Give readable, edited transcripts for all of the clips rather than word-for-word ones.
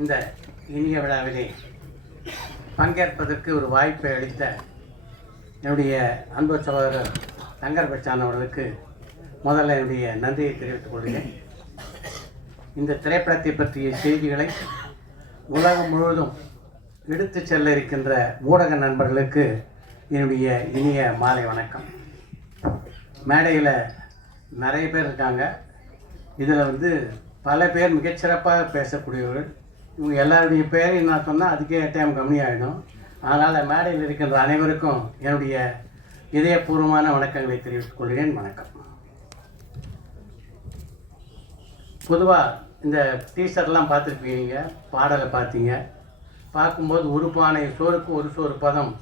இந்த இனிய விழாவிலே பங்கேற்பதற்கு ஒரு வாய்ப்பை அளித்த என்னுடைய அன்பு சகோதரர் தங்கர் பச்சான் அவர்களுக்கு முதல்ல என்னுடைய நன்றியை தெரிவித்துக் கொள்கிறேன். இந்த திரைப்படத்தை பற்றிய செய்திகளை உலகம் முழுவதும் எடுத்து செல்ல இருக்கின்ற ஊடக நண்பர்களுக்கு என்னுடைய இனிய மாலை வணக்கம். மேடையில் நிறைய பேர் இருக்காங்க. இதில் பல பேர் மிகச்சிறப்பாக பேசக்கூடியவர்கள். இவங்க எல்லாருடைய பேரையும் நான் சொன்னால் அதுக்கே டைம் கம்மியாகிடும். அதனால் மேடையில் இருக்கின்ற அனைவருக்கும் என்னுடைய இதயபூர்வமான வணக்கங்களை தெரிவித்துக் கொள்கிறேன். வணக்கம். பொதுவாக இந்த டீசர்ட்லாம் பார்த்துருப்பீங்க, பாடலை பார்த்தீங்க. பார்க்கும்போது ஒரு பானை சோறுக்கு ஒரு சோறு பதம்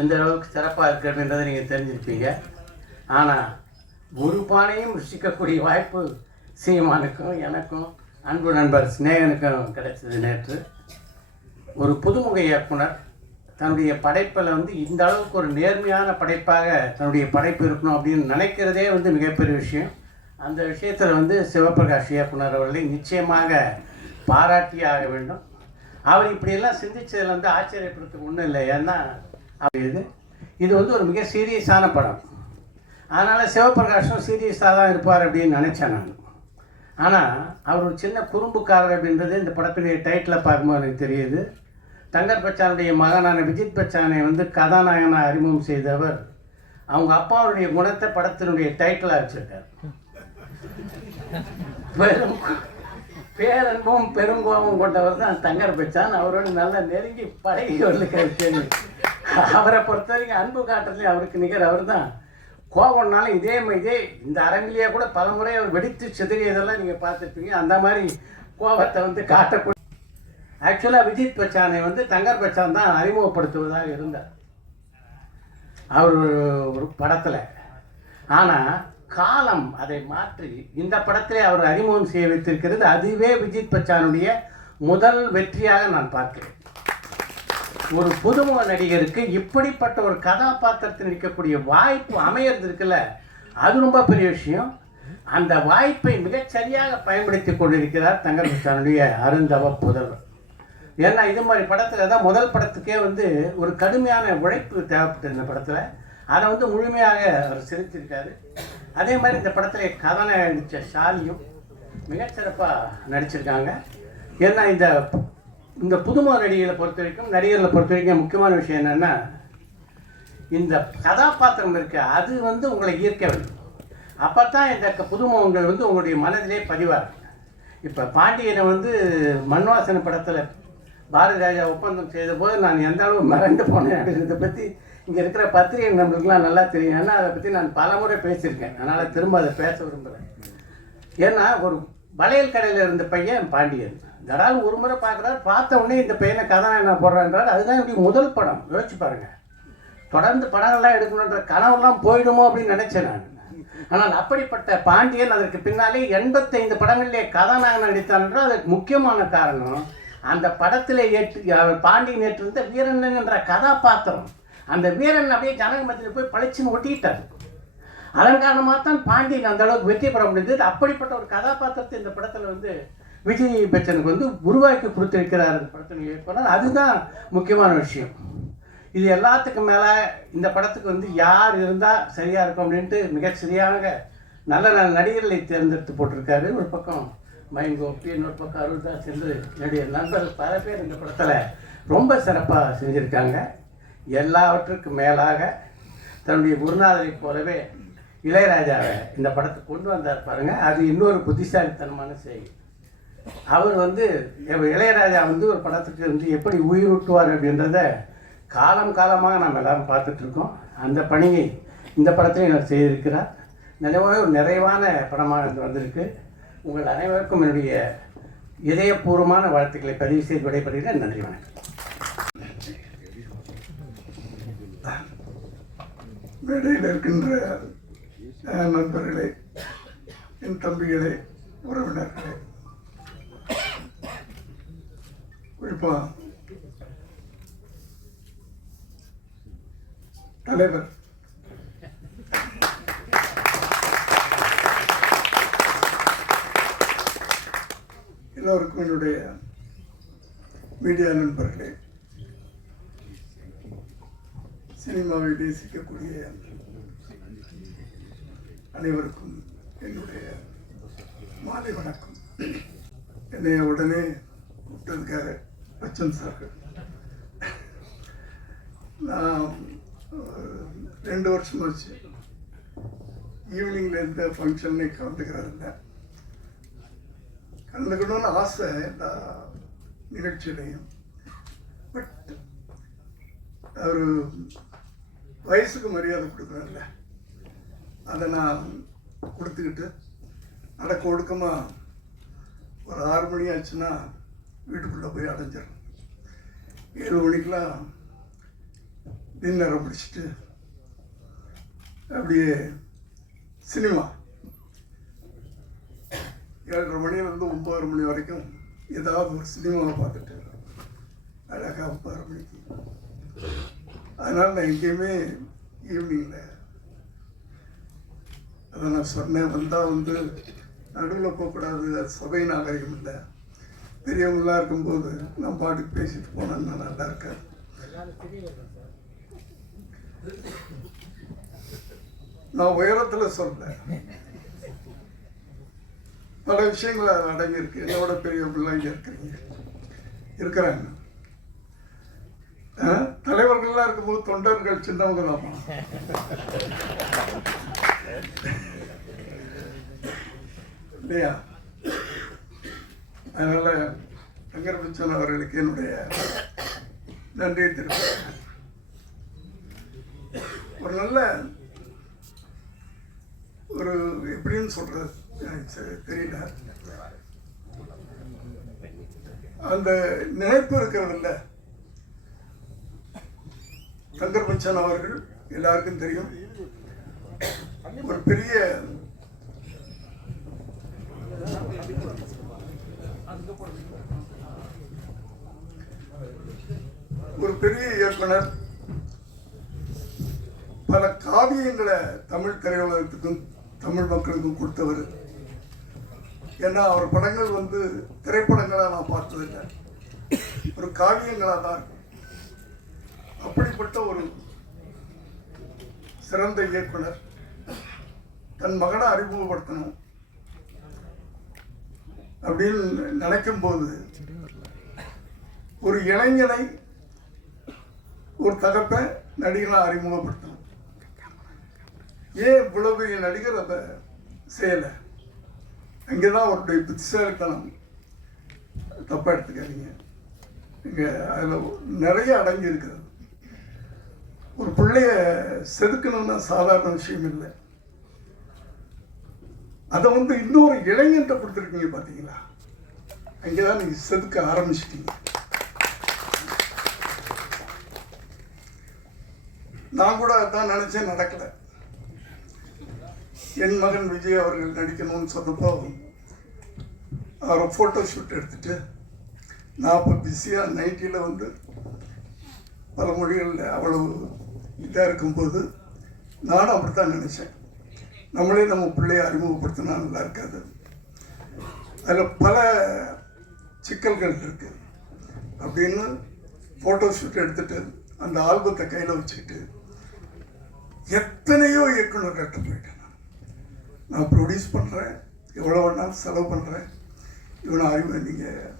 எந்த அளவுக்கு சிறப்பாக இருக்குது அப்படின்றத நீங்கள் தெரிஞ்சிருப்பீங்க. ஆனால் ஒரு பானையும் ருசிக்கக்கூடிய வாய்ப்பு சீமானுக்கும் எனக்கும் அன்பு நண்பர் சிநேகனுக்கும் கிடைச்சது. நேற்று ஒரு புதுமுக இயக்குனர் தன்னுடைய படைப்பில் இந்த அளவுக்கு ஒரு நேர்மையான படைப்பாக தன்னுடைய படைப்பு இருக்கணும் அப்படின்னு நினைக்கிறதே மிகப்பெரிய விஷயம். அந்த விஷயத்தில் சிவபிரகாஷ் இயக்குனர் அவர்களை நிச்சயமாக பாராட்டியாக வேண்டும். அவர் இப்படியெல்லாம் சிந்திச்சதில் ஆச்சரியப்படுறதுக்கு ஒன்றும் இல்லை. ஏன்னா இது ஒரு மிக சீரியஸான படம். அதனால் சிவபிரகாஷும் சீரியஸாக தான் இருப்பார் அப்படின்னு நினச்சேன் நான். ஆனால் அவர் ஒரு சின்ன குறும்புக்காரர் அப்படின்றது இந்த படத்துடைய டைட்டில் பார்க்கும்போது எனக்கு தெரியுது. தங்கர் பச்சானுடைய மகனான விஜித் பச்சானை கதாநாயகனாக அறிமுகம் செய்தவர் அவங்க அப்பாவுடைய குணத்தை படத்தினுடைய டைட்டிலாக வச்சுருக்கார். பேரன்பும் பெருங்கோபம் கொண்டவர் தான் தங்கர் பச்சான். அவரோடு நல்லா நெருங்கி பழகி வருது. அவரை பொறுத்த வரைக்கும் அன்பு காட்டுறதுலேயும் அவருக்கு நிகர் அவர் தான். கோபம்னாலும் இதே இந்த அரங்கிலேயே கூட பலமுறை அவர் வெடித்து சிதறியதெல்லாம் நீங்கள் பார்த்துருப்பீங்க. அந்த மாதிரி கோபத்தை காட்டக்கூடிய ஆக்சுவலாக விஜித் பச்சானை தங்கர் பச்சான் தான் அறிமுகப்படுத்துவதாக இருந்தார் அவர் ஒரு படத்தில். ஆனால் காலம் அதை மாற்றி இந்த படத்திலே அவர் அறிமுகம் செய்ய வைத்திருக்கிறது. அதுவே விஜித் பச்சானுடைய முதல் வெற்றியாக நான் பார்க்கிறேன். ஒரு புதுமுக நடிகருக்கு இப்படிப்பட்ட ஒரு கதாபாத்திரத்தில் நடிக்கக்கூடிய வாய்ப்பு அமையிறது இருக்குல்ல, அது ரொம்ப பெரிய விஷயம். அந்த வாய்ப்பை மிகச்சரியாக பயன்படுத்தி கொண்டிருக்கிறார் தங்கர் பச்சானுடைய அருந்தவ புதல்வர். ஏன்னா இது மாதிரி படத்தில் தான் முதல் படத்துக்கே ஒரு கடுமையான உழைப்பு தேவைப்பட்டது. இந்த படத்தில் அதை முழுமையாக அவர் செலுத்தியிருக்காரு. அதே மாதிரி இந்த படத்தில் கதாநாயகன் நடித்த ஷாலியும் மிகச்சிறப்பாக நடிச்சிருக்காங்க. ஏன்னா இந்த புதுமுக நடிகர்களை பொறுத்த வரைக்கும் முக்கியமான விஷயம் என்னென்னா, இந்த கதாபாத்திரம் இருக்க அது உங்களை ஈர்க்க வேண்டும். அப்போ தான் இந்த புதுமுகங்கள் உங்களுடைய மனதிலே பதிவார். இப்போ பாண்டியனை மண்வாசனை படத்தில் பாரதி ராஜா ஒப்பந்தம் செய்த போது நான் எந்த அளவு மறந்து போனேன் அப்படின்றத பற்றி இங்கே இருக்கிற பத்திரிகை நம்மளுக்குலாம் நல்லா தெரியும். ஏன்னா அதை பற்றி நான் பல முறை பேசியிருக்கேன். அதனால் திரும்ப அதை பேச விரும்புகிறேன். ஏன்னா ஒரு வளையல் கடையில் இருந்த பையன் பாண்டியன் தடால் ஒரு முறை பார்க்குறாரு. பார்த்த உடனே இந்த பையனை கதாநாயகனை போடுறான்றார். அதுதான் இப்படி முதல் படம். யோசிச்சு பாருங்கள். தொடர்ந்து படங்கள்லாம் எடுக்கணுன்ற கனவெல்லாம் போயிடுமோ அப்படின்னு நினச்சேன் நான். ஆனால் அப்படிப்பட்ட பாண்டியன் அதற்கு பின்னாலே 85 படங்களிலே கதாநாயகன் நடித்தார் என்றால் அதற்கு முக்கியமான காரணம் அந்த படத்தில் பாண்டியன் ஏற்றிருந்த வீரன் என்ற கதாபாத்திரம். அந்த வீரன் அப்படியே ஜனங்க மத்தியில் போய் பளிச்சுன்னு ஒட்டிக்கிட்டார். அதன் காரணமாக தான் பாண்டியன் அந்த அளவுக்கு வெற்றி பெற முடிந்தது. அப்படிப்பட்ட ஒரு கதாபாத்திரத்தை இந்த படத்தில் விஜய் பச்சனுக்கு உருவாக்கி கொடுத்திருக்கிறார் இந்த படத்தில் இயக்குனர். அதுதான் முக்கியமான விஷயம். இது எல்லாத்துக்கும் மேலே இந்த படத்துக்கு யார் இருந்தால் சரியாக இருக்கும் அப்படின்ட்டு மிக சரியாக நல்ல நல்ல நடிகர்களை தேர்ந்தெடுத்து போட்டிருக்காரு. ஒரு பக்கம் மைங்கோப்பி, இன்னொரு பக்கம் அருள்தாஸ் என்று என்னுடைய நண்பர்கள் பல பேர் இந்த படத்தில் ரொம்ப சிறப்பாக செஞ்சுருக்காங்க. எல்லாவற்றுக்கும் மேலாக தன்னுடைய குருநாதரை போலவே இளையராஜாவை இந்த படத்துக்கு கொண்டு வந்தார் பாருங்கள். அது இன்னொரு புத்திசாலித்தனமான செய்தி. அவர் இளையராஜா ஒரு படத்துக்கு எப்படி உயிரூட்டுவார் அப்படின்றத காலமாக நம்ம எல்லாரும் பார்த்துட்ருக்கோம். அந்த பணியை இந்த படத்திலையும் அவர் செய்திருக்கிறார். நிறைவான படமாக வந்திருக்கு. உங்கள் அனைவருக்கும் என்னுடைய இதயபூர்வமான வாழ்த்துக்களை பதிவு செய்து விடைபெறுகிறேன். நன்றி, வணக்கம். மேடையில் இருக்கின்ற நண்பர்களே, என் தம்பிகளே, உறவினர்களே, குறிப்பாக தலைவர் எல்லோருக்கும் என்னுடைய மீடியா நண்பர்களே, சினிமாவை நேசிக்கக்கூடிய அனைவருக்கும் என்னுடைய மாலை வணக்கம். என்னை உடனே கூப்பிட்டதுக்காக பச்சன் சார், நான் 2 வருஷமாச்சு ஈவினிங்கில் எந்த ஃபங்க்ஷன்லையும் கலந்துக்கிறதில்ல. கலந்துக்கணும்னு ஆசை எல்லா நிகழ்ச்சியிலையும். பட் ஒரு வயசுக்கு மரியாதை கொடுக்குறேன்ல, அதை நான் கொடுத்துக்கிட்டு அடக்க ஒடுக்கமாக ஒரு 6 மணி ஆச்சுன்னா வீட்டுக்குள்ளே போய் அடைஞ்சிடறேன். 7 மணிக்கெலாம் டின்னரை முடிச்சுட்டு அப்படியே சினிமா 7:30 மணிலேருந்து 9 மணி வரைக்கும் ஏதாவது ஒரு சினிமாவை பார்த்துட்டு அழகாக 9 மணிக்கு. அதனால் நான் எங்கேயுமே ஈவினிங்கில் அதை நான் சொன்னேன், வந்தால் நடுவில் போகக்கூடாது, அது சபை நாகரிகம் இல்லை. பெரியவங்களாம் இருக்கும்போது நான் பாட்டுக்கு பேசிட்டு போனேன்னா நல்லா இருக்காது. நான் உயரத்தில் சொல்றேன், பல விஷயங்கள் அடங்கியிருக்கு. என்னோட பெரியவங்களாம் இங்கே இருக்கிறாங்க. தலைவர்கள்லாம் இருக்கும்போது தொண்டர்கள் சின்னவங்க தாமா. இல்லையா? அதனால தங்கர் பச்சன் அவர்களுக்கு என்னுடைய நன்றியை தெரிவிக்கிறேன். ஒரு நல்ல ஒரு எப்படின்னு சொல்றது தெரியல, அந்த நினைப்பு இருக்கிறதில்ல. தங்கர் பச்சன் அவர்கள் எல்லாருக்கும் தெரியும், ஒரு பெரிய இயக்குனர். பல காவியங்களை தமிழ் திரையுலகத்துக்கும் தமிழ் மக்களுக்கும் கொடுத்தவர். ஏன்னா அவர் படங்கள் திரைப்படங்களாக நான் பார்த்ததில்லை, ஒரு காவியங்களாக தான் இருக்கும். அப்படிப்பட்ட ஒரு சிறந்த இயக்குனர் தன் மகனை அறிமுகப்படுத்தணும் அப்படின்னு நினைக்கும் போது, ஒரு இளைஞனை ஒரு தகப்பை நடிகனாக அறிமுகப்படுத்தணும். ஏன் இவ்வளவு பெரிய நடிகர் அதை செய்யலை? அங்கேதான் அவருடைய புத்திசாலித்தனம். தப்பாக எடுத்துக்காதீங்க, இங்கே அதில் நிறைய அடங்கி இருக்கிறது. ஒரு பிள்ளைய செதுக்கணும்னா சாதாரண விஷயம் இல்லை. அதை இன்னொரு இளைஞன்ட்ட கொடுத்துருக்கீங்க பார்த்தீங்களா, அங்கேதான் நீங்க செதுக்க ஆரம்பிச்சிட்டீங்க. நான் கூட அதான் நினைச்சேன், நடக்கல. என் மகன் விஜய் அவர்கள் நடிக்கணும்னு சொன்னப்போ அவரை ஃபோட்டோ ஷூட் எடுத்துட்டு, நான் இப்போ பிஸியாக நைட்டியில் பல மொழிகளில் அவ்வளவு இதாக இருக்கும்போது நானும் அப்படித்தான் நினச்சேன், நம்மளே நம்ம பிள்ளையை அறிமுகப்படுத்தினா நல்லா இருக்காது. அதில் பல சிக்கல்கள் இருக்கு அப்படின்னு ஃபோட்டோ ஷூட் எடுத்துட்டு அந்த ஆல்பத்தை கையில் வச்சுக்கிட்டு எத்தனையோ இயக்குநர்கிட்ட போயிட்டேன். நான் ப்ரொடியூஸ் பண்ணுறேன், எவ்வளோ வேணாலும் செலவு பண்ணுறேன், இவனை நீங்கள்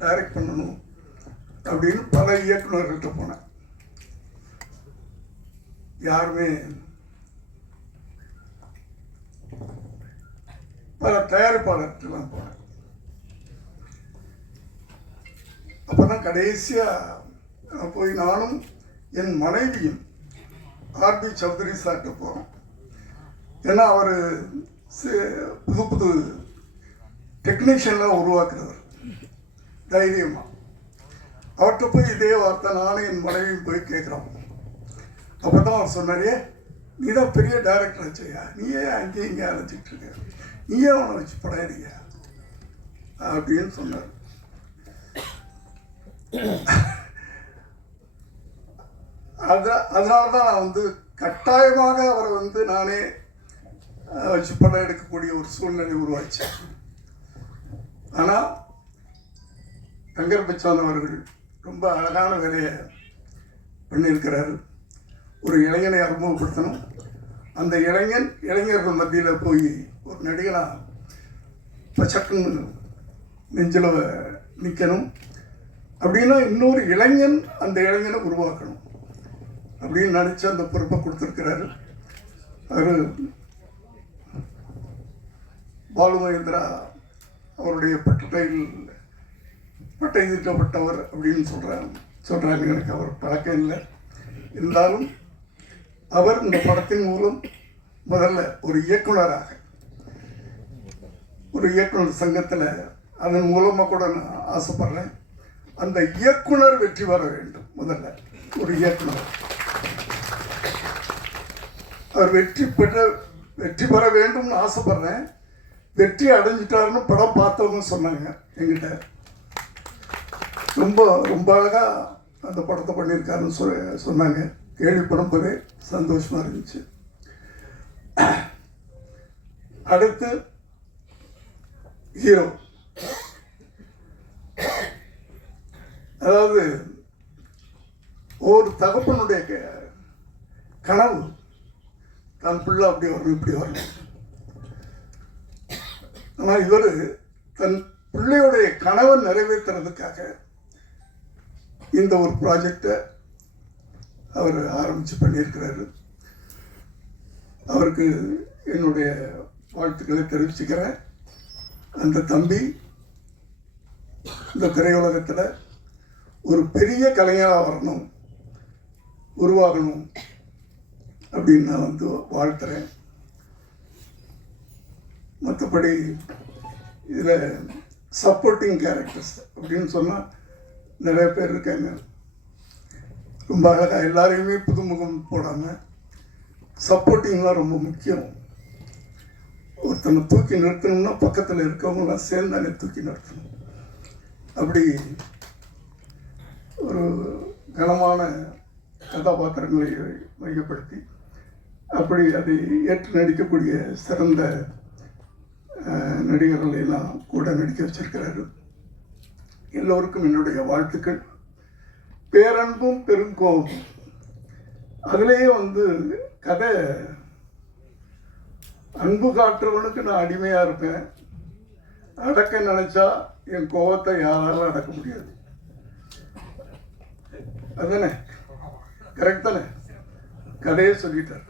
டைரக்ட் பண்ணணும் அப்படின்னு பல இயக்குநர்கள்ட்ட போனேன். யாருமே, பல தயாரிப்பாளர்கிட்டலாம் போனேன். அப்போதான் கடைசியாக போய் நானும் என் மனைவியும் ஆர்பி சௌத்ரி சார்கிட்ட போகிறோம். ஏன்னா அவர் புது புது டெக்னீஷியன்லாம் உருவாக்குறவர், தைரியமாக. அவர்கிட்ட போய் இதே வார்த்தை நானும் என் மனைவியும் போய் கேட்குறோம். அப்போ தான் அவர் சொன்னாரே, நீ தான் பெரிய டைரக்டர் வச்சியா, நீயே அங்கேயும் இங்கே அழைச்சிட்டு இருக்க, நீயே அவனை வச்சு படம் எடுங்க அப்படின்னு சொன்னார். அதனால தான் நான் கட்டாயமாக அவரை நானே வச்சு படம் எடுக்கக்கூடிய ஒரு சூழ்நிலை உருவாச்சு. ஆனால் தங்கர் பச்சான் அவர்கள் ரொம்ப அழகான வேலையை பண்ணியிருக்கிறாரு. ஒரு இளைஞனை அறிமுகப்படுத்தணும், அந்த இளைஞர்கள் மத்தியில் போய் ஒரு நடிகனாக பச்சக்குன்னு நெஞ்சில் நிற்கணும். அப்படின்னா இன்னொரு இளைஞன் அந்த இளைஞனை உருவாக்கணும் அப்படின்னு நினச்சி அந்த பொறுப்பை கொடுத்துருக்கிறாரு. அவர் பாலு மகேந்திரா அவருடைய பட்டை தீட்டப்பட்டவர் அப்படின்னு சொல்கிறாங்க. எனக்கு அவர் பழக்கம் இல்லை. இருந்தாலும் அவர் இந்த படத்தின் மூலம் முதல்ல ஒரு இயக்குனர் சங்கத்தில் அதன் மூலமாக கூட நான் ஆசைப்படுறேன். அந்த இயக்குனர் வெற்றி பெற வேண்டும். முதல்ல ஒரு இயக்குனர் அவர் வெற்றி பெற வேண்டும்னு ஆசைப்படுறேன். வெற்றி அடைஞ்சிட்டாருன்னு படம் பார்த்தவங்க சொன்னாங்க என்கிட்ட. ரொம்ப ரொம்ப அழகாக அந்த படத்தை பண்ணியிருக்காருன்னு சொன்னாங்க. கேள்விப்படும் போதே சந்தோஷமாக இருந்துச்சு. அடுத்து ஹீரோ, அதாவது ஒரு தகப்பனுடைய கனவு தன் பிள்ளை அப்படி வரணும் இப்படி வரணும். ஆனால் இவர் தன் பிள்ளையுடைய கனவை நிறைவேற்றுறதுக்காக இந்த ஒரு ப்ராஜெக்டை அவர் ஆரம்பித்து பண்ணியிருக்கிறாரு. அவருக்கு என்னுடைய வாழ்த்துக்களை தெரிவிச்சுக்கிறேன். அந்த தம்பி இந்த திரையுலகத்தில் ஒரு பெரிய கலைஞராக வரணும், உருவாகணும் அப்படின்னு நான் வந்து வாழ்த்துறேன். மற்றபடி இதில் சப்போர்ட்டிங் கேரக்டர்ஸ் அப்படின்னு சொன்னால் நிறைய பேர் இருக்காங்க. ரொம்ப அழகாக எல்லாரையுமே புதுமுகம் போடாமல் சப்போர்ட்டிங்லாம் ரொம்ப முக்கியம். ஒருத்தனை தூக்கி நிறுத்தணும்னா பக்கத்தில் இருக்கவங்களாம் சேர்ந்தானே தூக்கி நிறுத்தணும். அப்படி ஒரு கனமான கதாபாத்திரங்களை மையப்படுத்தி அப்படி அதை ஏற்று நடிக்கக்கூடிய சிறந்த நடிகர்களெல்லாம் கூட நடிக்க வச்சிருக்கிறாரு. எல்லோருக்கும் என்னுடைய வாழ்த்துக்கள். பேரன்பும் பெருங்கோபம், அதுலேயே வந்து கதை அன்பு காட்டுறவனுக்கு நான் அடிமையாக இருப்பேன், அடக்க நினைச்சா என் கோபத்தை யாராலும் அடக்க முடியாது. அதுதானே கரெக்ட் தானே? கதையே சொல்லிட்டார்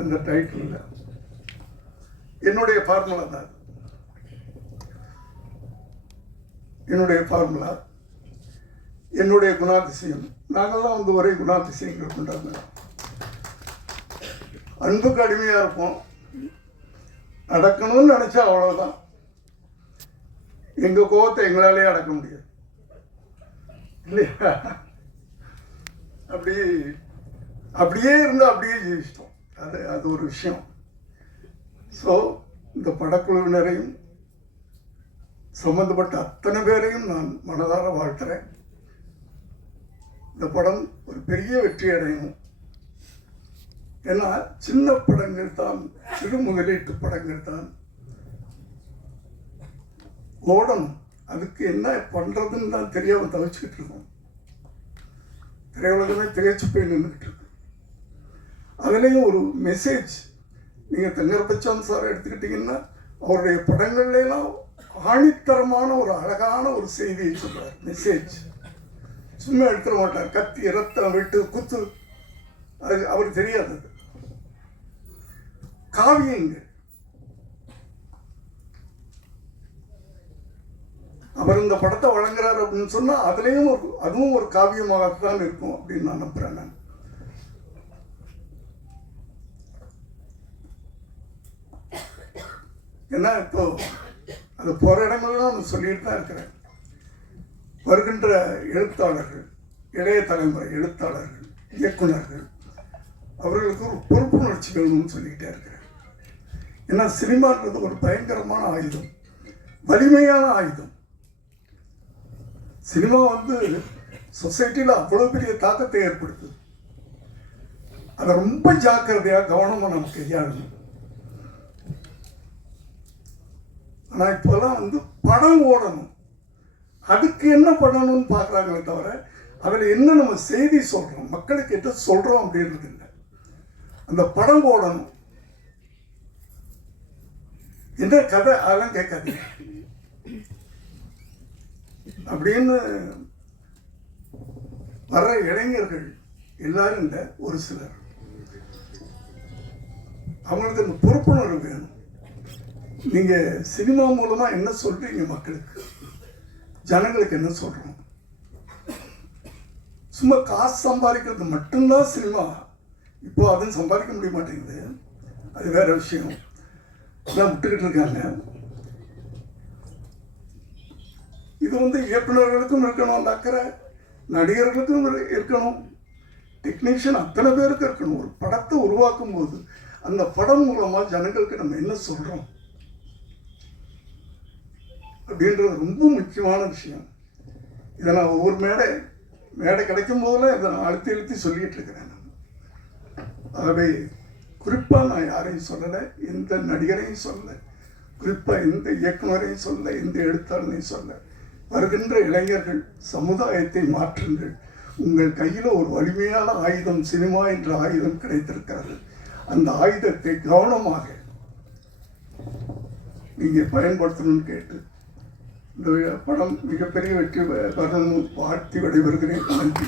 அந்த டைட்டில். என்னுடைய ஃபார்முலா தான், என்னுடைய ஃபார்முலா, என்னுடைய குணாதிசயம். நாங்கள்லாம் வந்து ஒரே குணாதிசயங்கள் கொண்டாடுறோம். அன்புக்கு அடிமையாக இருப்போம், அடக்கணும்னு நினச்சா அவ்வளோதான். எங்கள் கோபத்தை எங்களாலே அடக்க முடியாது இல்லையா? அப்படியே இருந்தால் அப்படியே ஜீவிச்சிட்டோம். அது ஒரு விஷயம். ஸோ இந்த படக்குழுவினரையும் சம்பந்தப்பட்ட அத்தனை பேரையும் நான் மனதார வாழ்த்துறேன். இந்த படம் ஒரு பெரிய வெற்றி அடையணும். ஏன்னா சின்ன படங்கள் தான், சிறு முதலீட்டு படங்கள் தான் ஓடணும். அதுக்கு என்ன பண்ணுறதுன்னு தான் தெரியாமல் தவிச்சுக்கிட்டு இருக்கோம். திரையுலகமே திகைச்சு போய் நின்றுக்கிட்டு இருக்கு. அதுலேயும் ஒரு மெசேஜ், நீங்கள் தங்கர் பச்சான் சார் எடுத்துக்கிட்டிங்கன்னா அவருடைய படங்கள்லாம் ஆணித்தரமான ஒரு அழகான ஒரு செய்தியை சொல்கிறார். மெசேஜ் சும்மா எடுத்துட மாட்டார். கத்தி ரத்தம் விட்டு குத்து, அது அவர் தெரியாது. காவியங்கள், அவர் இந்த படத்தை வழங்குறாரு அப்படின்னு சொன்னால் அதுவும் ஒரு காவியமாகத்தான் இருக்கும் அப்படின்னு நான் நம்புறேன். நான் ஏன்னா இப்போ அது போகிற இடங்கள்லாம் நான் சொல்லிட்டு தான் இருக்கிறேன். வருகின்ற எழுத்தாளர்கள், இளைய தலைமுறை எழுத்தாளர்கள், இயக்குநர்கள், அவர்களுக்கு ஒரு பொறுப்புணர்ச்சி வேணும்னு சொல்லிக்கிட்டே இருக்கிறேன். ஏன்னா சினிமான்றது ஒரு பயங்கரமான ஆயுதம், வலிமையான ஆயுதம். சினிமா வந்து சொசைட்டியில் அவ்வளோ பெரிய தாக்கத்தை ஏற்படுத்துது. அதை ரொம்ப ஜாக்கிரதையாக கவனமாக நம்ம கையாளணும். ஆனால் இப்போலாம் வந்து படம் ஓடணும், அதுக்கு என்ன பண்ணணும்னு பார்க்குறாங்களே தவிர அதில் என்ன நம்ம செய்தி சொல்கிறோம், மக்களுக்கு என்ன சொல்கிறோம் அப்படின்றது இல்லை. அந்த படம் போடணும், என்ன கதை அதெல்லாம் கேட்காதீங்க அப்படின்னு வர்ற இளைஞர்கள் எல்லாரும் இல்லை, ஒரு சிலர் அவங்களுக்கு அந்த பொறுப்புணர்வு வேணும். நீங்கள் சினிமா மூலமாக என்ன சொல்கிறீங்க மக்களுக்கு, ஜனங்களுக்கு என்ன சொல்கிறோம்? சும்மா காசு சம்பாதிக்கிறது மட்டும்தான் சினிமா. இப்போ அதுவும் சம்பாதிக்க முடிய மாட்டேங்குது, அது வேற விஷயம். அதான் விட்டுக்கிட்டு இருக்காங்க. இது இயக்குநர்களுக்கும் இருக்கணும் அந்த அக்கறை, நடிகர்களுக்கும் இருக்கணும், டெக்னீஷியன் அத்தனை பேருக்கு இருக்கணும். ஒரு படத்தை உருவாக்கும் போது அந்த படம் மூலமாக ஜனங்களுக்கு நம்ம என்ன சொல்கிறோம் அப்படின்றது ரொம்ப முக்கியமான விஷயம். இதை நான் ஒவ்வொரு மேடை கிடைக்கும் போதெல்லாம் இதை நான் அழுத்தி சொல்லிட்டு இருக்கிறேன். ஆகவே குறிப்பாக நான் யாரையும் சொல்லலை, எந்த நடிகரையும் சொல்லலை, குறிப்பாக எந்த இயக்குனரையும் சொல்லலை, எந்த எழுத்தாளரையும் சொல்லலை. வருகின்ற இளைஞர்கள் சமுதாயத்தை மாற்றுங்கள். உங்கள் கையில் ஒரு வலிமையான ஆயுதம், சினிமா என்ற ஆயுதம் கிடைத்திருக்கிறது. அந்த ஆயுதத்தை கவனமாக நீங்கள் பயன்படுத்தணும்னு கேட்டு இந்த படம் மிகப்பெரிய வெற்றி பெறணும் வாழ்த்தி விடைபெறுகிறேன். நன்றி.